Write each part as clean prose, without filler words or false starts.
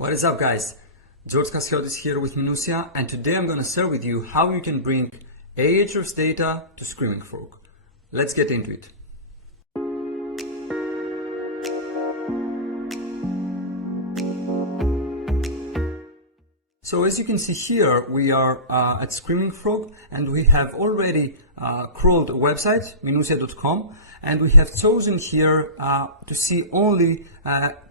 What is up, guys? George Kasiotis here with Minutia, and today I'm going to share with you how you can bring Ahrefs data to Screaming Frog. Let's get into it. So as you can see here, we are at Screaming Frog, and we have already crawled a website, minutia.com, and we have chosen here to see only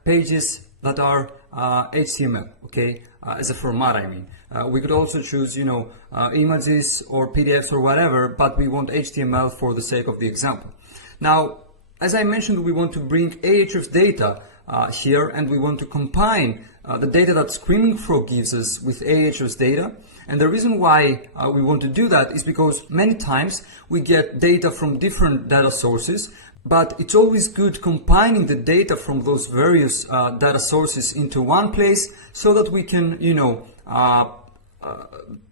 pages that are HTML, okay, as a format, I mean. We could also choose, images or PDFs or whatever, but we want HTML for the sake of the example. Now, as I mentioned, we want to bring Ahrefs data here, and we want to combine the data that Screaming Frog gives us with Ahrefs data. And the reason why we want to do that is because many times we get data from different data sources, but it's always good combining the data from those various data sources into one place so that we can,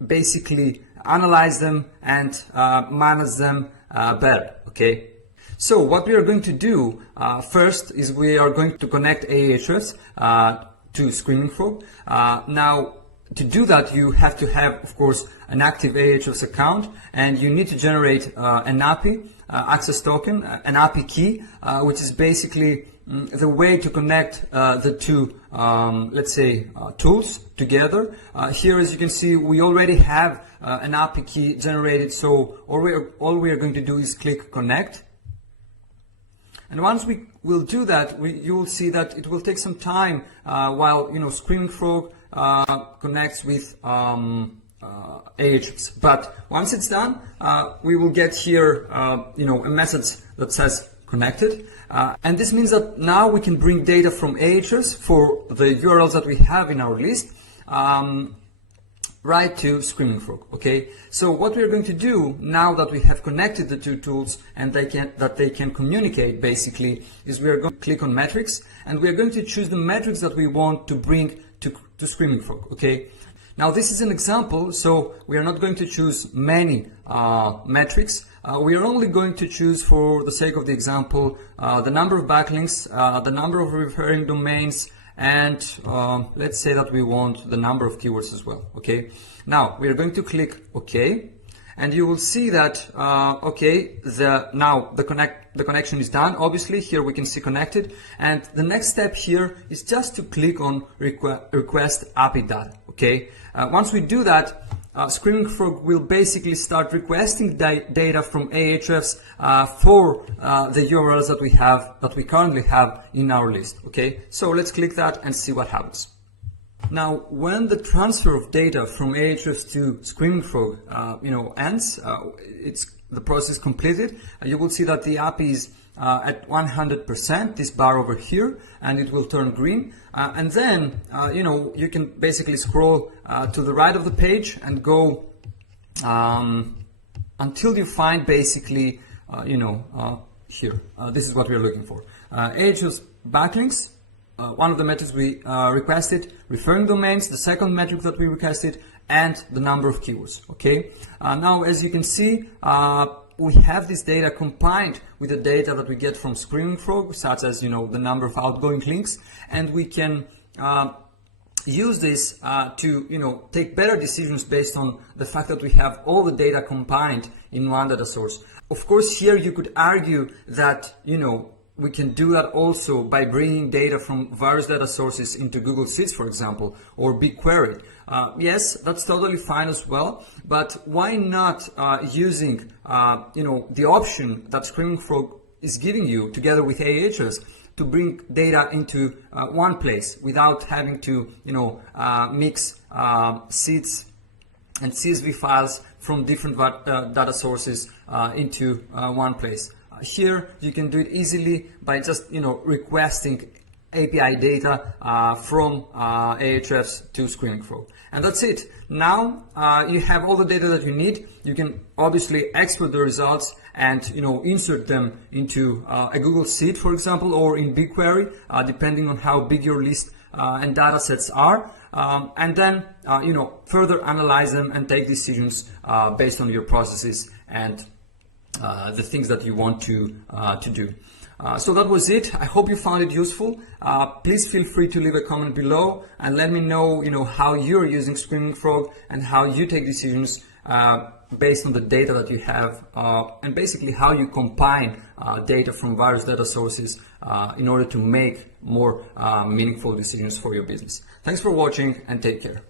basically analyze them and manage them better, okay? So what we are going to do first is we are going to connect Ahrefs to Screaming Frog. Now, to do that, you have to have, of course, an active Ahrefs account, and you need to generate an API access token, an API key, which is basically the way to connect the two, let's say, tools together. Here, as you can see, we already have an API key generated, so all we are going to do is click connect. And once we will do that, you will see that it will take some time while Screaming Frog connects with Ahrefs. But once it's done, we will get here a message that says connected, and this means that now we can bring data from Ahrefs for the URLs that we have in our list right to Screaming Frog. Okay, so what we are going to do now that we have connected the two tools and they can communicate, basically, is we are going to click on metrics, and we are going to choose the metrics that we want to bring to Screaming Frog. Okay, now this is an example, so we are not going to choose many metrics. We are only going to choose, for the sake of the example, the number of backlinks, the number of referring domains, and let's say that we want the number of keywords as well. Okay, now we are going to click OK, and you will see that the connection is done. Obviously, here we can see connected, and the next step here is just to click on request API data. Okay, once we do that, Screaming Frog will basically start requesting data from Ahrefs for the URLs that we currently have in our list. Okay, so let's click that and see what happens. Now, when the transfer of data from Ahrefs to Screaming Frog, ends, the process completed. You will see that the API is at 100%, this bar over here, and it will turn green. And then, you can basically scroll to the right of the page and go until you find basically, here. This is what we are looking for. Ahrefs backlinks. One of the metrics we requested, referring domains, the second metric that we requested, and the number of keywords. Okay. Now, as you can see, we have this data combined with the data that we get from Screaming Frog, such as the number of outgoing links, and we can use this to take better decisions based on the fact that we have all the data combined in one data source. Of course, here you could argue that we can do that also by bringing data from various data sources into Google Sheets, for example, or BigQuery. Yes, that's totally fine as well, but why not using the option that Screaming Frog is giving you together with Ahrefs to bring data into one place without having to mix sheets and CSV files from different data sources into one place. Here you can do it easily by just requesting API data from Ahrefs to Screaming Frog, and that's it. Now you have all the data that you need. You can obviously export the results and insert them into a Google Sheet, for example, or in BigQuery, depending on how big your list and data sets are, and then further analyze them and take decisions based on your processes and the things that you want to do. So that was it. I hope you found it useful. Please feel free to leave a comment below and let me know, how you're using Screaming Frog and how you take decisions based on the data that you have, and basically how you combine data from various data sources in order to make more meaningful decisions for your business. Thanks for watching and take care.